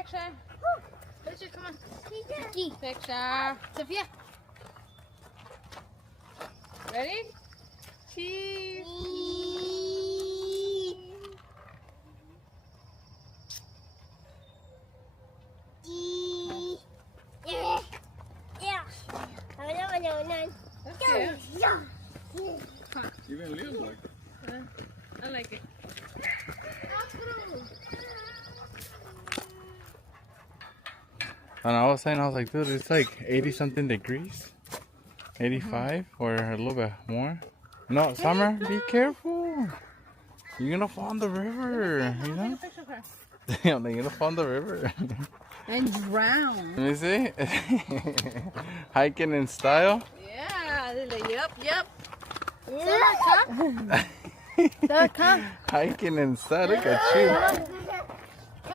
picture. Picture, come on. Picture. Sophia. Ready? Cheese. Even Leo like it. I like it. And I was saying, I was like, dude, it's like 80 something degrees. 85 or a little bit more. No, Summer, be careful. You're gonna fall in the river, you know? Damn, you're gonna fall in the river. And drown. Let me see. Hiking in style. Yeah, they're like, yep. Summer, come. Come. Hiking in style, look at you.